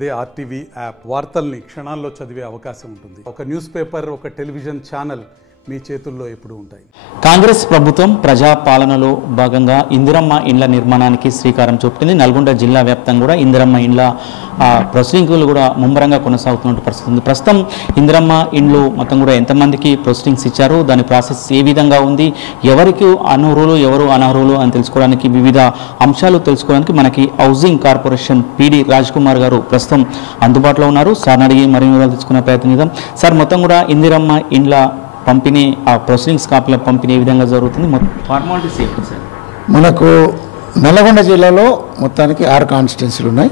అదే RTV app వార్తల్ని క్షణాల్లో చదివే అవకాశం ఉంటుంది. ఒక న్యూస్ పేపర్, ఒక టెలివిజన్ ఛానల్ మీ చేతుల్లో ఎప్పుడు ఉంటాయి. కాంగ్రెస్ ప్రభుత్వం ప్రజా పాలనలో భాగంగా ఇందిరమ్మ ఇండ్ల నిర్మాణానికి శ్రీకారం చుట్టింది. నల్గొండ జిల్లా వ్యాప్తంగా కూడా ఇందిరమ్మ ఇండ్ల ప్రొసీడింగ్లు కూడా ముమ్మరంగా కొనసాగుతున్న పరిస్థితి ఉంది. ప్రస్తుతం ఇందిరమ్మ ఇండ్లు మొత్తం కూడా ఎంతమందికి ప్రొసీడింగ్స్ ఇచ్చారు, దాని ప్రాసెస్ ఏ విధంగా ఉంది, ఎవరికి అనర్హులు ఎవరు అనర్హులు అని తెలుసుకోవడానికి వివిధ అంశాలు తెలుసుకోవడానికి మనకి housing corporation PD Raj Kumar గారు ప్రస్తుతం అందుబాటులో ఉన్నారు. సార్ని అడిగి మరిన్ని వివరాలు తెలుసుకునే ప్రయత్నిద్దాం. సార్, మొత్తం కూడా ఇందిరమ్మ ఇండ్ల పంపిణీ, ఆ ప్రొసీడింగ్స్ కాపీల పంపిణీ ఏ విధంగా జరుగుతుంది, ఫార్మాలిటీస్ ఏంటి సార్? మనకు నల్గొండ జిల్లాలో మొత్తానికి 6 కాన్స్టిట్యున్సీలు ఉన్నాయి.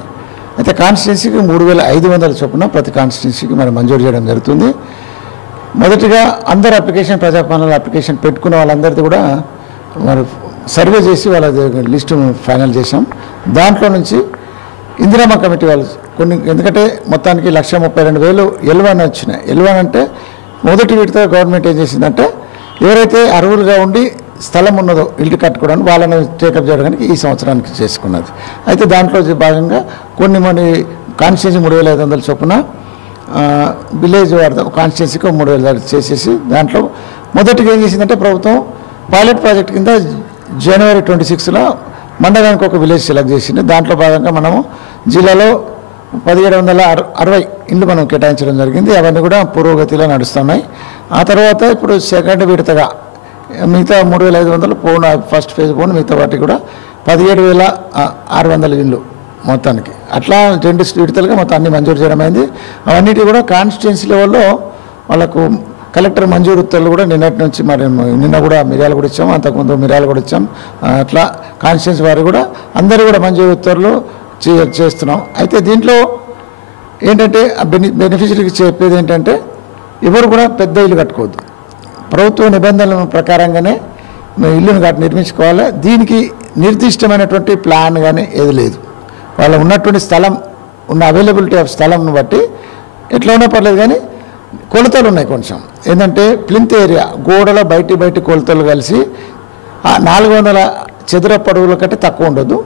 అయితే కాన్స్టిట్యున్సీకి 3500 చొప్పున ప్రతి కాన్స్టిట్యున్సీకి మనం మంజూరు చేయడం జరుగుతుంది. మొదటిగా అందరు అప్లికేషన్, ప్రజాపాలన అప్లికేషన్ పెట్టుకున్న వాళ్ళందరిది కూడా మరి సర్వే చేసి వాళ్ళ లిస్టు ఫైనల్ చేసాం. దాంట్లో నుంచి ఇందిరమ్మ కమిటీ వాళ్ళు కొన్ని, ఎందుకంటే మొత్తానికి 132,000 L1 వచ్చినాయి. L1 అంటే మొదటి విడత గవర్నమెంట్ ఏం చేసిందంటే ఎవరైతే అర్హులుగా ఉండి స్థలం ఉన్నదో ఇల్లు కట్టుకోవడానికి వాళ్ళని టేకప్ చేయడానికి ఈ సంవత్సరానికి చేసుకున్నది. అయితే దాంట్లో భాగంగా కొన్ని కాన్స్టిట్యున్సీ 3,500 చొప్పున విలేజ్ వార్డు కాన్స్టిట్యున్సీకి 3,000 చేసేసి దాంట్లో మొదటిగా ఏం చేసిందంటే ప్రభుత్వం పైలట్ ప్రాజెక్ట్ కింద జనవరి 26లో మండలానికి ఒక విలేజ్ సెలెక్ట్ చేసింది. దాంట్లో భాగంగా మనము జిల్లాలో 1760 ఇండ్లు మనం కేటాయించడం జరిగింది. అవన్నీ కూడా పురోగతిలో నడుస్తున్నాయి. ఆ తర్వాత ఇప్పుడు సెకండ్ విడతగా మిగతా 3,500 పోను, ఫస్ట్ ఫేజ్ పోను, మిగతా వాటికి కూడా 17,600 ఇండ్లు మొత్తానికి. అట్లా 2 విడతలుగా మొత్తం అన్ని మంజూరు చేయడం అయింది. అవన్నిటి కూడా కాన్స్టిట్యున్సీ లెవెల్లో వాళ్ళకు కలెక్టర్ మంజూరు ఉత్తర్వులు కూడా నిన్నటి నుంచి, మరి నిన్న కూడా మిర్యాల కూడా ఇచ్చాం, అంతకుముందు మిర్యాల కూడా ఇచ్చాం. అట్లా కాన్స్టిట్యున్సీ వారు కూడా అందరూ కూడా మంజూరు ఉత్తర్వులు చేస్తున్నాం. అయితే దీంట్లో ఏంటంటే బెనిఫిషరీకి చెప్పేది ఏంటంటే ఎవరు కూడా పెద్ద ఇల్లు కట్టుకోవద్దు. ప్రభుత్వ నిబంధనల ప్రకారంగానే ఇల్లును నిర్మించుకోవాలి. దీనికి నిర్దిష్టమైనటువంటి ప్లాన్ కానీ ఏది లేదు. వాళ్ళ ఉన్నటువంటి స్థలం, ఉన్న అవైలబిలిటీ ఆఫ్ స్థలంను బట్టి ఎట్లా ఉన్నా పర్లేదు, కానీ కొలతలు ఉన్నాయి. కొంచెం ఏంటంటే ప్లింత్ ఏరియా గోడల బయటి కొలతలు కలిసి 400 చదరపు అడుగుల కంటే తక్కువ ఉండొద్దు,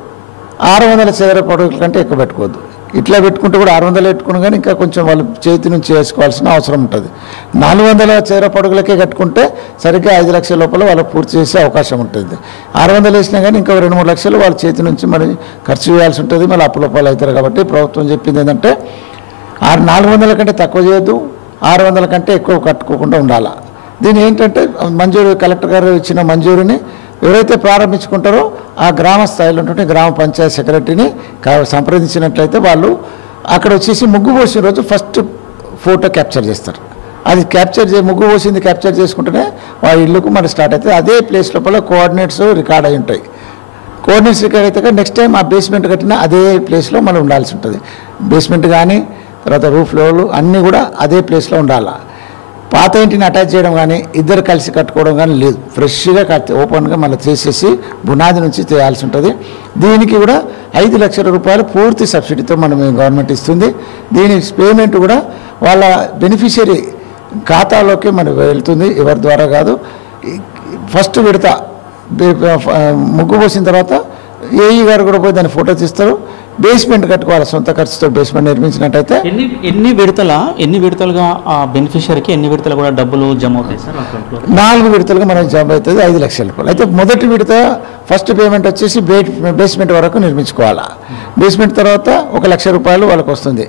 600 చదరపు అడుగుల కంటే ఎక్కువ పెట్టుకోవద్దు. ఇట్లా పెట్టుకుంటే కూడా 600 పెట్టుకున్నా కానీ ఇంకా కొంచెం వాళ్ళు చేతి నుంచి వేసుకోవాల్సిన అవసరం ఉంటుంది. 400 చదరపు అడుగులకే కట్టుకుంటే సరిగ్గా 5 లక్షల లోపల వాళ్ళు పూర్తి చేసే అవకాశం ఉంటుంది. 600 వేసినా కానీ ఇంకా 2-3 లక్షలు వాళ్ళ చేతి నుంచి మరి ఖర్చు చేయాల్సి ఉంటుంది, మళ్ళీ అప్పులపాలు అవుతారు. కాబట్టి ప్రభుత్వం చెప్పింది ఏంటంటే 400 కంటే తక్కువ చేయొద్దు, 600 కంటే ఎక్కువ కట్టుకోకుండా ఉండాలి. దీని ఏంటంటే మంజూరు, కలెక్టర్ గారు ఇచ్చిన మంజూరుని ఎవరైతే ప్రారంభించుకుంటారో ఆ గ్రామ స్థాయిలో ఉంటుంటే గ్రామ పంచాయతీ సెక్రటరీని సంప్రదించినట్లయితే వాళ్ళు అక్కడ వచ్చేసి ముగ్గు పోసిన రోజు ఫస్ట్ ఫోటో క్యాప్చర్ చేస్తారు. అది ముగ్గు పోసింది క్యాప్చర్ చేసుకుంటేనే వాళ్ళ ఇల్లుకు మరి స్టార్ట్ అవుతుంది. అదే ప్లేస్ లోపల కోఆర్డినేట్స్ రికార్డ్ అయి ఉంటాయి. కోఆర్డినేట్స్ రికార్డ్ అయితే నెక్స్ట్ టైం ఆ బేస్మెంట్ కట్టిన అదే ప్లేస్లో మనం ఉండాల్సి ఉంటుంది. బేస్మెంట్ కానీ తర్వాత రూఫ్ లెవెల్ అన్నీ కూడా అదే ప్లేస్లో ఉండాలి. పాత ఇంటిని అటాచ్ చేయడం కానీ ఇద్దరు కలిసి కట్టుకోవడం కానీ లేదు. ఫ్రెష్గా ఓపెన్గా మళ్ళీ తీసేసి బునాది నుంచి చేయాల్సి ఉంటుంది. దీనికి కూడా 5 లక్షల రూపాయలు పూర్తి సబ్సిడీతో మనం గవర్నమెంట్ ఇస్తుంది. దీని పేమెంట్ కూడా వాళ్ళ బెనిఫిషియరీ ఖాతాలోకి మనకు వెళ్తుంది, ఎవరి ద్వారా కాదు. ఫస్ట్ విడత ముగ్గు పోసిన తర్వాత ఏఈ గారు కూడా పోయి దాన్ని ఫోటో తీస్తారు. బేస్మెంట్ కట్టుకోవాలి, సొంత ఖర్చుతో బేస్మెంట్ నిర్మించినట్టయితే ఎన్ని విడతలుగా ఆ బెనిఫిషియరీకి ఎన్ని విడతలు కూడా డబ్బులు జమ అవుతాయి సార్? 4 విడతలుగా మనకి జమ అవుతుంది 5 లక్షల రూపాయలు. అయితే మొదటి విడత ఫస్ట్ పేమెంట్ వచ్చేసి బేస్మెంట్ వరకు నిర్మించుకోవాలి. బేస్మెంట్ తర్వాత 1 లక్ష రూపాయలు వాళ్ళకి వస్తుంది.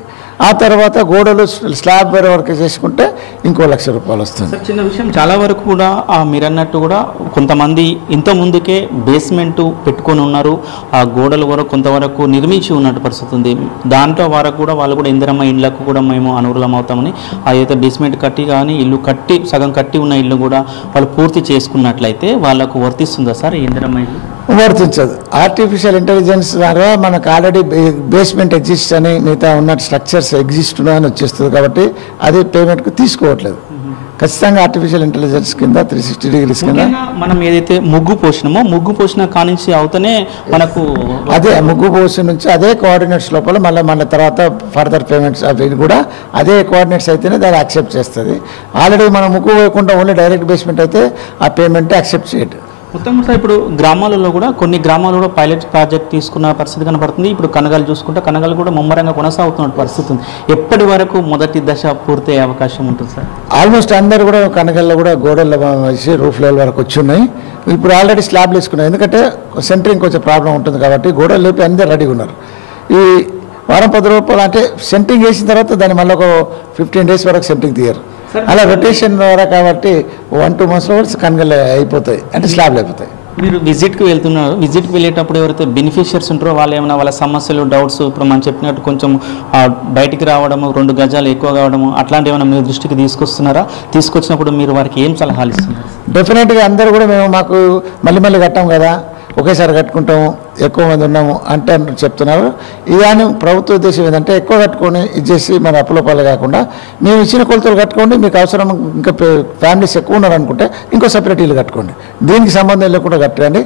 ఆ తర్వాత గోడలు స్లాబ్ వరకు చేసుకుంటే ఇంకో 1 లక్ష రూపాయలు వస్తుంది. చిన్న విషయం, చాలా వరకు కూడా మీరు అన్నట్టు కూడా కొంతమంది ఇంత ముందుకే బేస్మెంట్ పెట్టుకొని ఉన్నారు, ఆ గోడల వరకు కొంతవరకు నిర్మించి ఉన్నట్టు పరిస్థితి ఉంది. దాంట్లో వరకు కూడా వాళ్ళు కూడా ఇందిరమ్మ ఇళ్లకు కూడా మేము అనుకూలం అవుతామని, అదైతే బేస్మెంట్ కట్టి కానీ ఇల్లు కట్టి సగం కట్టి ఉన్న ఇల్లు కూడా వాళ్ళు పూర్తి చేసుకున్నట్లయితే వాళ్ళకు వర్తిస్తుందా సార్ ఇందిరమ్మ ఇల్లు? వర్తించదు. ఆర్టిఫిషియల్ ఇంటెలిజెన్స్ ద్వారా మనకు ఆల్రెడీ బేస్మెంట్ ఎగ్జిస్ట్ అని మిగతా ఉన్న స్ట్రక్చర్స్ ఎగ్జిస్ట్ అని వచ్చేస్తుంది. కాబట్టి అది పేమెంట్కి తీసుకోవట్లేదు. ఖచ్చితంగా ఆర్టిఫిషియల్ ఇంటెలిజెన్స్ కింద 360 డిగ్రీస్ కింద మనం ఏదైతే ముగ్గు పోసిన కానించి అవుతనే మనకు అదే ముగ్గు పోసిన నుంచి అదే కోఆర్డినేట్స్ లోపల మళ్ళీ తర్వాత ఫర్దర్ పేమెంట్స్ అవి కూడా అదే కోఆర్డినేట్స్ అయితేనే దాన్ని యాక్సెప్ట్ చేస్తుంది. ఆల్రెడీ మనం ముగ్గు పోయకుండా ఓన్లీ డైరెక్ట్ బేస్మెంట్ అయితే ఆ పేమెంట్ యాక్సెప్ట్ చేయదు. మొత్తం కూడా ఇప్పుడు గ్రామాలలో కూడా కొన్ని గ్రామాల్లో కూడా పైలట్ ప్రాజెక్ట్ తీసుకున్న పరిస్థితి కనపడుతుంది. ఇప్పుడు కనగాలు చూసుకుంటే కనగాలు కూడా ముమ్మరంగా కొనసాగుతున్న పరిస్థితి ఉంది. ఎప్పటి వరకు మొదటి దశ పూర్తయ్యే అవకాశం ఉంటుంది సార్? ఆల్మోస్ట్ అందరు కూడా కనగల్లో కూడా గోడలు వేసి రూఫ్ లెవెల్ వరకు వచ్చి ఉన్నాయి. ఇప్పుడు ఆల్రెడీ స్లాబ్లు వేసుకున్నాయి, ఎందుకంటే సెంటరింగ్ కొంచెం ప్రాబ్లం ఉంటుంది కాబట్టి గోడలు లేపి అందరూ రెడీగా ఉన్నారు. ఈ వారం 10 రూపాయలు అంటే సెంటరింగ్ వేసిన తర్వాత దాన్ని మళ్ళీ ఒక 15 days వరకు సెంటరింగ్ తీయరు. అలా రొటేషన్ ద్వారా కాబట్టి 1-2 monthsలో కనగలు అయిపోతాయి, అంటే స్లాబ్లు అయిపోతాయి. మీరు విజిట్కి వెళ్తున్నారు, విజిట్కి వెళ్ళేటప్పుడు ఎవరైతే బెనిఫిషియర్స్ ఉంటారో వాళ్ళు ఏమైనా వాళ్ళ సమస్యలు డౌట్స్ ఇప్పుడు మనం చెప్పినట్టు కొంచెం బయటికి రావడము 2 గజాలు ఎక్కువ కావడము అట్లాంటివి ఏమైనా మీ దృష్టికి తీసుకొస్తున్నారా? తీసుకొచ్చినప్పుడు మీరు వారికి ఏం సలహాలు ఇస్తున్నారు? డెఫినెట్గా అందరూ కూడా మేము మాకు మళ్ళీ కట్టాం కదా, ఒకేసారి కట్టుకుంటాము, ఎక్కువ మంది ఉన్నాము అంటే చెప్తున్నారు. ఇదాని ప్రభుత్వ ఉద్దేశం ఏంటంటే ఎక్కువ కట్టుకొని ఇచ్చేసి మన అప్పుల పాలు కాకుండా మేము ఇచ్చిన కొలతలు కట్టుకోండి, మీకు అవసరం ఇంకా ఫ్యామిలీస్ ఎక్కువ ఉన్నారనుకుంటే ఇంకో సపరేట్ ఇల్లు కట్టుకోండి, దీనికి సంబంధం లేకుండా కట్టండి.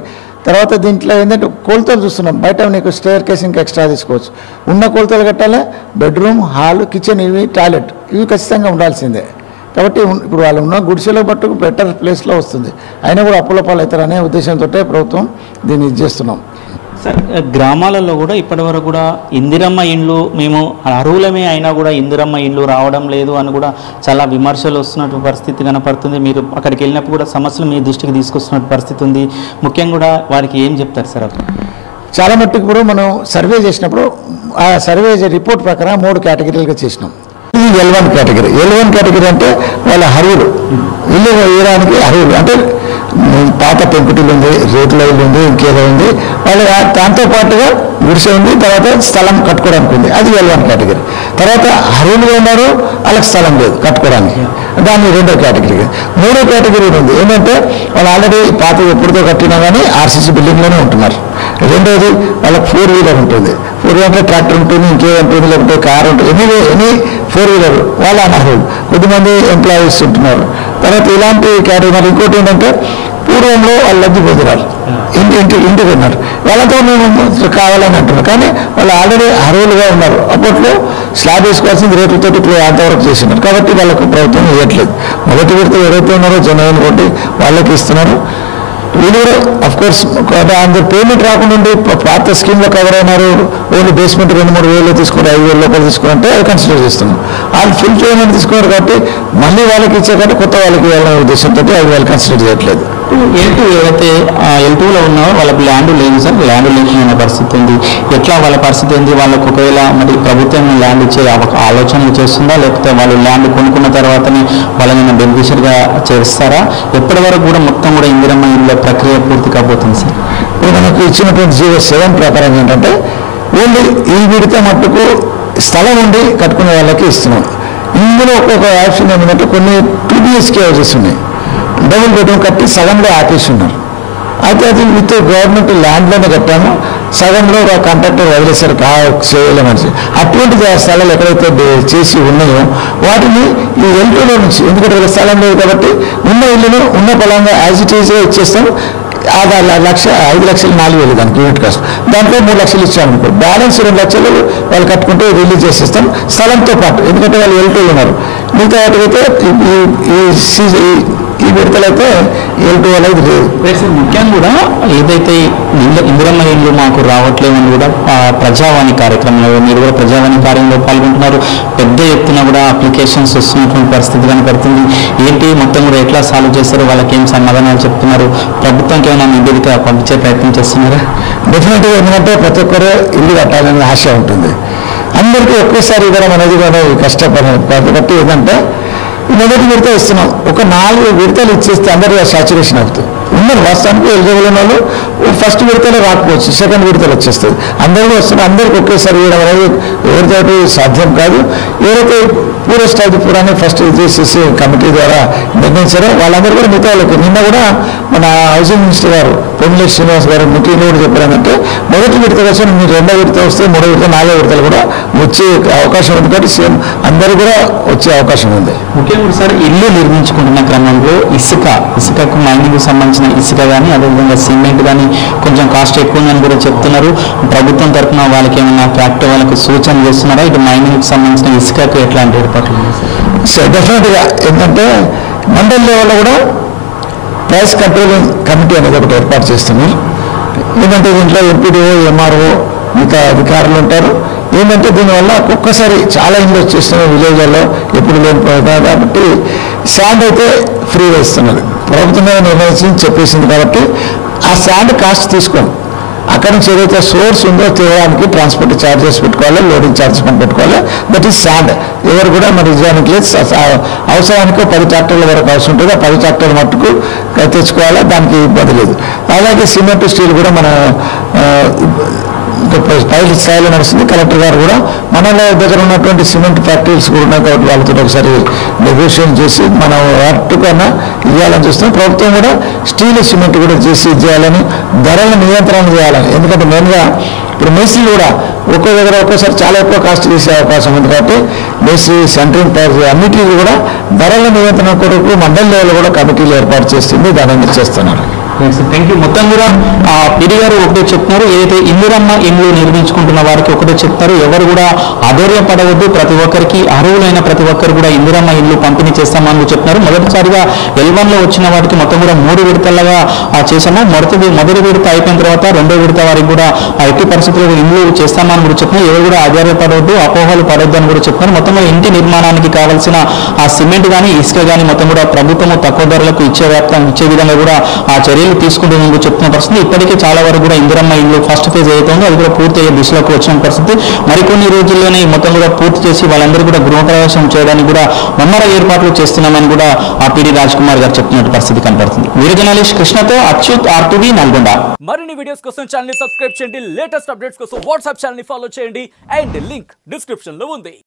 తర్వాత దీంట్లో ఏంటంటే కొలతలు చూస్తున్నాం, బయట నీకు స్టేర్ కేస్ ఇంకా ఎక్స్ట్రా తీసుకోవచ్చు. ఉన్న కొలతలు కట్టాలి, బెడ్రూమ్, హాల్, కిచెన్, ఇవి టాయిలెట్ ఇవి ఖచ్చితంగా ఉండాల్సిందే. కాబట్టి ఇప్పుడు వాళ్ళు ఉన్న గుడిసెలో పట్టు బెటర్ ప్లేస్లో వస్తుంది, అయినా కూడా అప్పుల పాలు అవుతారనే ఉద్దేశంతో ప్రభుత్వం దీన్ని చేస్తున్నాం. సార్ గ్రామాలలో కూడా ఇప్పటివరకు కూడా ఇందిరమ్మ ఇండ్లు మేము అర్హులమే అయినా కూడా ఇందిరమ్మ ఇండ్లు రావడం లేదు అని కూడా చాలా విమర్శలు వస్తున్నట్టు పరిస్థితి కనపడుతుంది. మీరు అక్కడికి వెళ్ళినప్పుడు కూడా సమస్యలు మీ దృష్టికి తీసుకొస్తున్నట్టు పరిస్థితి ఉంది. ముఖ్యంగా కూడా వారికి ఏం చెప్తారు సార్? చాలా మట్టుకు ఇప్పుడు మనం సర్వే చేసినప్పుడు ఆ సర్వే రిపోర్ట్ ప్రకారం 3 కేటగిరీలుగా చేసినాం. ఇది L1 కేటగిరీ. L1 కేటగిరీ అంటే వాళ్ళ అర్హులు, ఇల్లు వేయడానికి అర్హులు, అంటే పాత పెంకుటిల్లు ఉంది, రేకుల ఇల్లు ఉంది, ఇంకేదో ఉంది, వాళ్ళు దాంతో పాటుగా గుడిసె ఉంది, తర్వాత స్థలం కట్టుకోవడానికి ఉంది, అది L1 కేటగిరీ. తర్వాత అర్హులుగా ఉన్నారు, వాళ్ళకి స్థలం లేదు కట్టుకోవడానికి, దాన్ని 2వ కేటగిరీ. 3వ కేటగిరీ ఉంది ఏంటంటే వాళ్ళు ఆల్రెడీ పాత ఎప్పుడుతో కట్టినా కానీ RCC బిల్డింగ్లోనే ఉంటున్నారు. 2వది వాళ్ళకి 4-wheeler ఉంటుంది, 4-wheeler అంటే ట్రాక్టర్ ఉంటుంది, ఇంకేముంటుంది, లేకపోతే కారు ఉంటుంది, ఎనీ 4-wheeler వాళ్ళ అనర్హులు. కొద్దిమంది ఎంప్లాయీస్ ఉంటున్నారు. తర్వాత ఇలాంటి కేటగిరీ. ఇంకోటి ఏంటంటే పూర్వంలో వాళ్ళు లబ్ధి పొందినారు, ఇంటికి ఉన్నారు, వాళ్ళతో మేము కావాలని అంటున్నారు, కానీ వాళ్ళు ఆల్రెడీ అర్హులుగా ఉన్నారు. అప్పట్లో స్లాబ్ వేసుకోవాల్సింది రేట్లతో ఇప్పుడు అంతవరకు చేస్తున్నారు, కాబట్టి వాళ్ళకు ప్రభుత్వం ఇవ్వట్లేదు. మొదటి విడత ఎవరైతే ఉన్నారో జనవరి కొట్టి వాళ్ళకి ఇస్తున్నారు. వీళ్ళు కూడా అఫ్కోర్స్ అందరు పేమెంట్ రాకుండా ఉండి పాత స్కీమ్లో కవర్ అయినారు, ఓన్లీ బేస్మెంట్ 2-3 వేలు తీసుకుని 5 వేల రూపాయలు తీసుకుంటే అది కన్సిడర్ చేస్తున్నాం. వాళ్ళు ఫుల్ పేమెంట్ తీసుకున్నారు కాబట్టి మళ్ళీ వాళ్ళకి ఇచ్చే కంటే కొత్త వాళ్ళకి వెళ్ళిన ఉద్దేశంతో అది వాళ్ళు కన్సిడర్ చేయట్లేదు. L2 ఏవైతే L2లో ఉన్నారో వాళ్ళకి ల్యాండ్ లేదు సార్, ల్యాండ్ లేకుండా పరిస్థితి ఉంది. ఎట్లా వాళ్ళ పరిస్థితి ఏంది? వాళ్ళకు ఒకవేళ మరి ప్రభుత్వం ల్యాండ్ ఇచ్చే ఆలోచనలు చేస్తుందా, లేకపోతే వాళ్ళు ల్యాండ్ కొనుక్కున్న తర్వాతనే వాళ్ళని బెనిఫిషియర్గా చేస్తారా? ఎప్పటి వరకు కూడా మొత్తం కూడా ఇందిరమ్మ ఇళ్ళ ప్రక్రియ పూర్తి కాబోతుంది సార్? ఇప్పుడు మనకు ఇచ్చినటువంటి 07 ప్రకారం ఏంటంటే ఓన్లీ ఈ విడత మట్టుకు స్థలం ఉండి కట్టుకునే వాళ్ళకి ఇస్తున్నాం. ఇందులో ఒక్కొక్క ఆప్షన్ ఏంటంటే కొన్ని 2 BHK హౌసెస్ ఉన్నాయి, డబుల్ బెడ్రూమ్ కట్టి సగంలో ఆపేస్తున్నారు. అయితే అది విత్ గవర్నమెంట్ ల్యాండ్లోనే కట్టాము, సగంలో కాంట్రాక్టర్ వదిలేసారు చేయలేమని. అటువంటి స్థలాలు ఎక్కడైతే చేసి ఉన్నాయో వాటిని ఈ L2లో నుంచి, ఎందుకంటే వీళ్ళ స్థలం లేదు కాబట్టి ఉన్న ఇల్లును ఉన్న పొలంగా యాజ్ ఇట్ ఈజ్గా ఇచ్చేస్తాం. అది 5 లక్షలు 4,000 దానికి యూనిట్ కాస్ట్, దాంట్లో 3 లక్షలు ఇచ్చామనుకో, బ్యాలెన్స్ 2 లక్షలు వాళ్ళు కట్టుకుంటే రిలీజ్ చేసేస్తాం స్థలంతో పాటు, ఎందుకంటే వాళ్ళు L2 ఉన్నారు. మిగతా వాటికైతే ఈ విడతలైతే L2 అనేది లేదు. ముఖ్యంగా కూడా ఏదైతే ఇందిరమ్మ ఇల్లు మాకు రావట్లేదని కూడా ప్రజావాణి కార్యక్రమంలో మీరు కూడా ప్రజావాణి కార్యంలో పాల్గొంటున్నారు, పెద్ద ఎత్తున కూడా అప్లికేషన్స్ వస్తున్నటువంటి పరిస్థితి కనపడుతుంది. ఏంటి మొత్తం కూడా ఎట్లా సాల్వ్ చేస్తారు, వాళ్ళకి ఏం సమాధానాలు చెప్తున్నారు, ప్రభుత్వానికి ఏమైనా నివేదిక పంపించే ప్రయత్నం చేస్తున్నారా? డెఫినెట్గా ఎందుకంటే ప్రతి ఒక్కరు ఇల్లు కట్టాలనే ఆశ ఉంటుంది, అందరికీ ఒకేసారి ఇవ్వడం అనేది కూడా కష్టపడి కాబట్టి ఏంటంటే మొదటి విడత ఇస్తున్నాం, ఒక 4 విడతలు ఇచ్చేస్తే అందరూ సాచురేషన్ అవుతుంది. ఉన్నారు వాస్తవానికి ఎలిజిబుల్ ఉన్న వాళ్ళు ఫస్ట్ విడతలో రాకపోవచ్చు, సెకండ్ విడతలు వచ్చేస్తుంది, అందరూ వస్తున్నారు. అందరికీ ఒకేసారి ఇవ్వడం అనేది ఎవరితోటి సాధ్యం కాదు. ఎవరైతే పూర్వ స్థాయి పూరాన్ని ఫస్ట్ చేసేసి కమిటీ ద్వారా నిర్ణయించారో వాళ్ళందరూ కూడా మిగతా వాళ్ళకి నిన్న కూడా మన హౌసింగ్ మినిస్టర్ గారు పొంగులేటి శ్రీనివాస్ గారు మీటింగ్లో కూడా చెప్పారంటే మొదటి విడత కోసం మీరు 2వ విడత వస్తే 3వ విడత 4వ విడతలు కూడా వచ్చే అవకాశం ఉంది, కాబట్టి సేమ్ అందరూ కూడా వచ్చే అవకాశం ఉంది. ముఖ్యంగా సార్ ఇల్లు నిర్మించుకుంటున్న క్రమంలో ఇసుకకు మైనింగ్కి సంబంధించిన ఇసుక కానీ అదేవిధంగా సిమెంట్ కానీ కొంచెం కాస్ట్ ఎక్కువ ఉందని కూడా చెప్తున్నారు. ప్రభుత్వం తరఫున వాళ్ళకి ఏమైనా ఫ్యాక్టరీ వాళ్ళకి సూచన చేస్తున్నారా? ఇటు మైనింగ్కి సంబంధించిన ఇసుకకు ఎట్లాంటి ఏర్పాట్లు ఉన్నాయి సార్? డెఫినెట్గా ఏంటంటే మండల్ లెవెల్లో కూడా ప్రైస్ కంట్రోలింగ్ కమిటీ అనేది ఒకటి ఏర్పాటు చేస్తున్నారు. ఏంటంటే దీంట్లో ఎంపీడీఓ, ఎంఆర్ఓ, మిగతా అధికారులు ఉంటారు. ఏంటంటే దీనివల్ల ఒక్కొక్కసారి చాలా ఇండ్లు వచ్చేస్తున్నాయి విలేజ్లలో, ఎప్పుడు లేని కాబట్టి శాండ్ అయితే ఫ్రీగా ఇస్తున్నది. ప్రభుత్వమే నిర్ణయించి చెప్పేసింది కాబట్టి ఆ శాండ్ కాస్ట్ తీసుకోండి. అక్కడి నుంచి ఏదైతే సోర్స్ ఉందో తీయడానికి ట్రాన్స్పోర్ట్ ఛార్జెస్ పెట్టుకోవాలి, లోడింగ్ ఛార్జెస్ కానీ పెట్టుకోవాలి. That is sand. ఎవరు కూడా మరి నిజానికి లేదు. అవసరానికి 10 ట్రాక్టర్ల వరకు అవసరం ఉంటుంది. ఆ 10 ట్రాక్టర్ల మట్టుకు తెచ్చుకోవాలి, దానికి ఇబ్బంది లేదు. అలాగే సిమెంట్, స్టీల్ కూడా మన పై స్థాయిలో నడుస్తుంది. కలెక్టర్ గారు కూడా మన దగ్గర ఉన్నటువంటి సిమెంట్ ఫ్యాక్టరీస్ కూడా ఉన్నాయి కాబట్టి వాళ్ళతో ఒకసారి నెగోషియేషన్ చేసి మనం వాటికన్నా ఇవ్వాలని చూస్తాం. ప్రభుత్వం కూడా స్టీల్, సిమెంట్ కూడా చేసి ఇచ్చేయాలని, ధరల నియంత్రణ చేయాలని. ఎందుకంటే మెయిన్గా ఇప్పుడు మేస్త్రీలు కూడా ఒక్కో దగ్గర ఒక్కోసారి చాలా ఎక్కువ కాస్ట్ చేసే అవకాశం ఉంది కాబట్టి మేస్త్రీ, సెంటరింగ్ తయారు అన్నిటికీ కూడా ధరల నియంత్రణ కొరకు మండలి లెవెల్ కూడా కమిటీలు ఏర్పాటు చేస్తుంది. దాన్ని చేస్తున్నారు. Thank you. మొత్తం కూడా పిడి గారు ఒకటే చెప్తున్నారు, ఏదైతే ఇందిరమ్మ ఇండ్లు నిర్మించుకుంటున్న వారికి ఒకటే చెప్తారు, ఎవరు కూడా ఆధైర్యపడవద్దు, ప్రతి ఒక్కరికి అర్హులైన ప్రతి ఒక్కరు కూడా ఇందిరమ్మ ఇండ్లు పంపిణీ చేస్తామని చెప్తున్నారు. మొదటిసారిగా L1లో వచ్చిన వాటికి మొత్తం కూడా 3 విడతలుగా చేశాము. మొదటి విడత అయిపోయిన తర్వాత 2వ విడత వారికి కూడా ఎట్టి పరిస్థితుల్లో ఇండ్లు చేస్తామని కూడా చెప్తున్నారు. ఎవరు కూడా ఆధారపడవద్దు, అపోహలు పడవద్దు అని కూడా చెప్తున్నారు. మొత్తం ఇంటి నిర్మాణానికి కావాల్సిన ఆ సిమెంట్ కానీ ఇసుక కానీ మొత్తం కూడా ప్రభుత్వము తక్కువ ధరలకు ఇచ్చే విధంగా కూడా ఆ చర్యలు తీసుకుంటుందని చెప్తున్న పరిస్థితి. ఇప్పటికే చాలా వరకు కూడా ఇందిరమ్మ ఇండ్లు ఫస్ట్ ఫేజ్ అవుతుందో అది కూడా పూర్తి అయ్యే దిశలోకి వచ్చిన పరిస్థితి. మరికొన్ని రోజుల్లోనే మొత్తం కూడా పూర్తి చేసి వాళ్ళందరూ కూడా గృహప్రవేశం చేయడానికి కూడా ముమ్మర ఏర్పాట్లు చేస్తున్నామని కూడా ఆ పిడి రాజ్ కుమార్ గారు చెప్తున్న పరిస్థితి కనపడుతుంది. వీడియో జర్నలిస్ట్ కృష్ణతో అచ్యుత్, RTV, నల్గొండ. మరిన్ని వీడియోస్ కోసం ఛానల్ ని సబ్స్క్రైబ్ చేయండి. లేటెస్ట్ అప్డేట్స్ కోసం వాట్సాప్ ఛానల్ ని ఫాలో చేయండి. అండ్ లింక్ డిస్క్రిప్షన్ లో ఉంది.